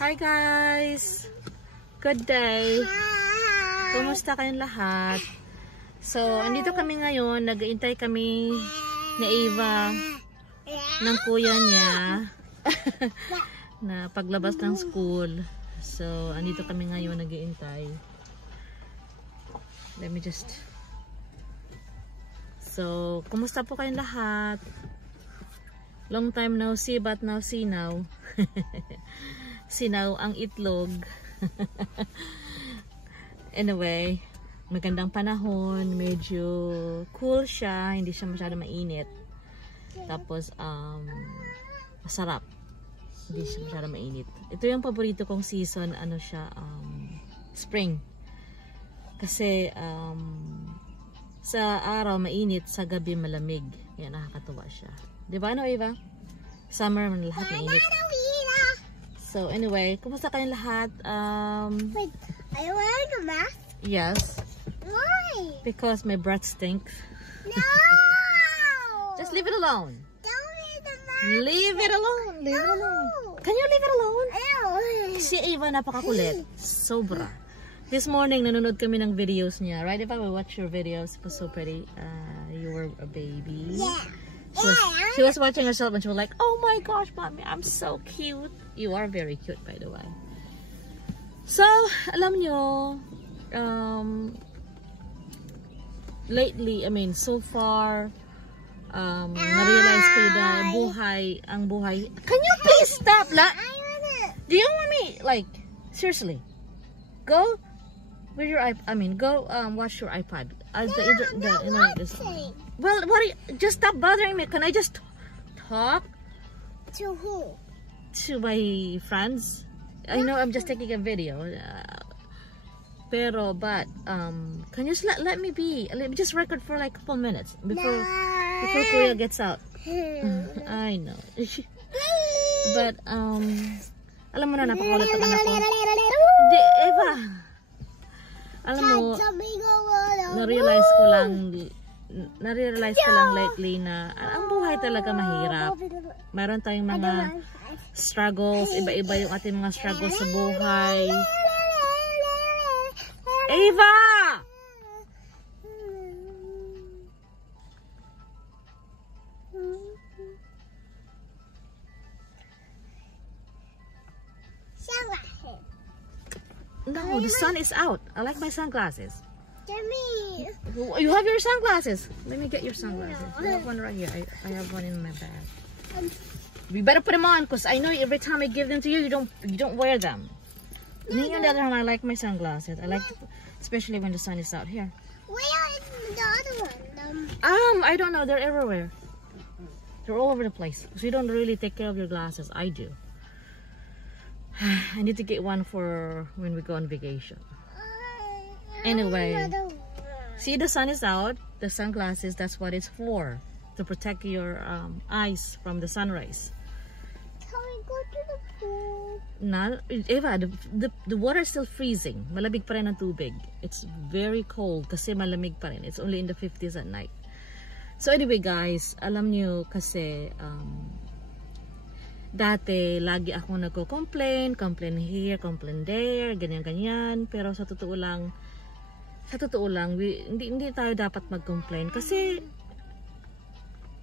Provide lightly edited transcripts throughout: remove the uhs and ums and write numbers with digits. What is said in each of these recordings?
Hi guys! Good day! Kumusta kayong lahat? So, andito kami ngayon. Nag-iintay kami ni Ava ng kuya niya na paglabas ng school. So, andito kami ngayon nag-iintay. Let me just... So, kumusta po kayong lahat? Long time no see but now see now. Sinaw ang itlog. Anyway, magandang panahon, medyo cool siya, hindi siya masyado mainit. Tapos masarap. Hindi siya masyado mainit. Ito yung paborito kong season, ano siya, spring. Kasi sa araw mainit, sa gabi malamig. Kaya nakakatuwa siya. 'Di ba ano, Eva? Summer man lahat mainit. So anyway, kumusta kayong lahat? Wait, are you wearing a mask? Yes. Why? Because my breath stink. No! Just leave it alone. Don't wear the mask. Leave it alone. Leave it alone. Can you leave it alone? Si Eva napakakulit. Sobra. This morning, nanonood kami ng videos niya. Right? If I will watch your videos, it was so pretty. You were a baby. Yeah. She was watching herself and she was like, oh my gosh, mommy, I'm so cute. You are very cute, by the way. So, alam nyo, lately, I mean, so far, na-realize ko na ang buhay. Can you please stop? Do you want me, like, seriously, go with your iPad, I mean, go watch your iPad. Well, what are you, just stop bothering me. Can I just talk? To who? To my friends. I know I'm just taking a video. But can you just let me be? Let me just record for like a couple minutes before Kuya gets out. I know. But alam mo na, napakakulit ang anak ko. Eva, alam mo, na-realize ko lang lately na ang buhay talaga mahirap. Meron tayong mga struggles, iba-iba yung ating mga struggles sa buhay. Ava! No, the sun is out. I like my sunglasses. Jimmy! You have your sunglasses. Let me get your sunglasses. I have one right here. I have one in my bag. We better put them on because I know every time I give them to you, you don't wear them. Me on the other hand, I like my sunglasses. I like, especially when the sun is out here. Where is the other one? I don't know. They're everywhere. They're all over the place. So you don't really take care of your glasses. I do. I need to get one for when we go on vacation. Anyway, see, the sun is out. The sunglasses, that's what it's for, to protect your eyes from the sun rays. Can we go to the pool? Eva, the water is still freezing. Malamig pa rin ang tubig. It's very cold kasi malamig pa rin. It's only in the 50s at night. So anyway guys, alam niyo kasi dati lagi ako nagko-complain here, complain there, ganyan-ganyan. Pero sa totoo lang, hindi tayo dapat mag-complain kasi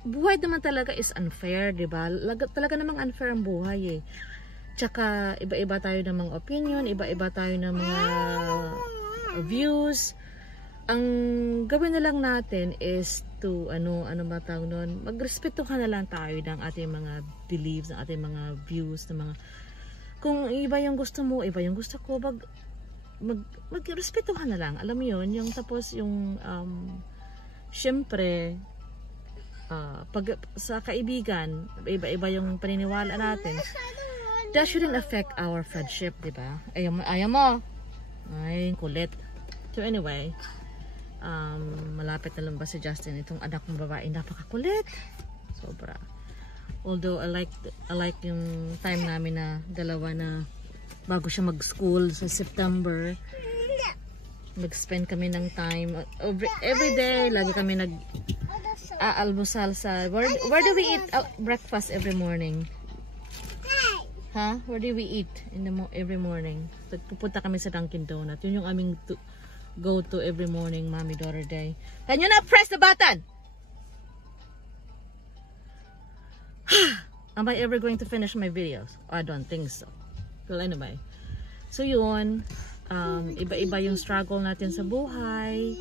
buhay naman talaga is unfair, diba? Talaga namang unfair ang buhay eh. Tsaka iba-iba tayo ng mga opinion, iba-iba tayo ng mga views. Ang gawin na lang natin is to ano ba tawag nun? Magrespetuhan na lang tayo ng ating mga beliefs, ng ating mga views, ng mga kung iba yung gusto mo, iba yung gusto ko, magrespetuhan na lang. Alam mo yun, yung tapos yung syempre pag sa kaibigan, iba-iba yung paniniwala natin. That shouldn't affect our friendship, diba? Ayaw mo. Ay, kulit. So anyway, malapit na lumabas si Justin. Itong anak ng babae, napakakulit. Sobra. Although I like yung time namin na dalawa na bago siya mag-school sa September, nag-spend kami ng time every day. Lagi kami almusal sa where do we eat breakfast every morning? Huh? Where do we eat every morning? Pupunta kami sa Dunkin Donut. Yun yung aming go to every morning, mommy daughter day. Can you not press the button? Am I ever going to finish my videos? I don't think so. Well, anyway. So yun, iba-iba yung struggle natin sa buhay.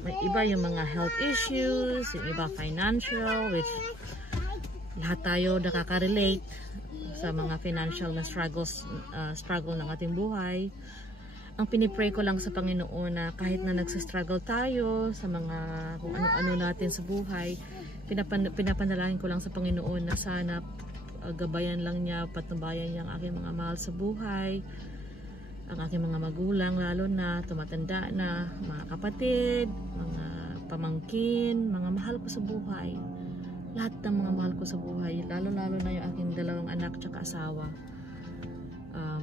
May iba yung mga health issues, yung iba financial, which lahat tayo nakaka-relate sa mga financial na struggle ng ating buhay. Ang pinipray ko lang sa Panginoon na kahit na nagsistruggle tayo sa mga kung ano-ano natin sa buhay, pinapanalangin ko lang sa Panginoon na sana gabayan lang niya, patnubayan niya ang aking mga mahal sa buhay, ang aking mga magulang, lalo na tumatanda na, mga kapatid, mga pamangkin, mga mahal ko sa buhay. Lahat ng mga mahal ko sa buhay, lalo na yung aking dalawang anak tsaka asawa.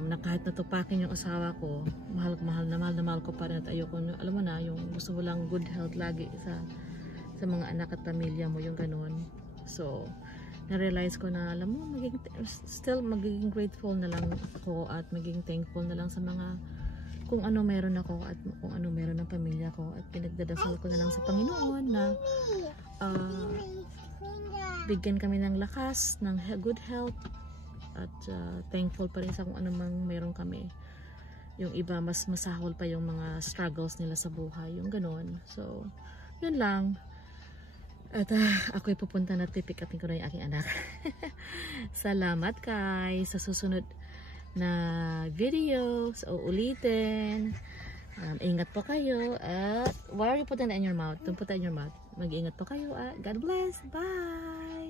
Na kahit natupakin yung asawa ko, mahal na mahal ko pa rin at ayoko, alam mo na, yung gusto mo lang good health lagi sa mga anak at pamilya mo, yung ganun. So, na-realize ko na, alam mo, magiging grateful na lang ako at maging thankful na lang sa mga kung ano meron ako at kung ano meron ng pamilya ko, at pinagdadasal ko na lang sa Panginoon na bigyan kami ng lakas, ng good health, at thankful pa rin sa kung ano mang meron kami. Yung iba mas masahol pa yung mga struggles nila sa buhay, yung ganon. So yun lang. At ako'y pupunta na, pipick upin ko na yung aking anak. Salamat kay sa susunod na videos o ulitin. Ingat po kayo at why are you putting that in your mouth? Don't put that in your mouth. Mag-ingat po kayo at God bless. Bye!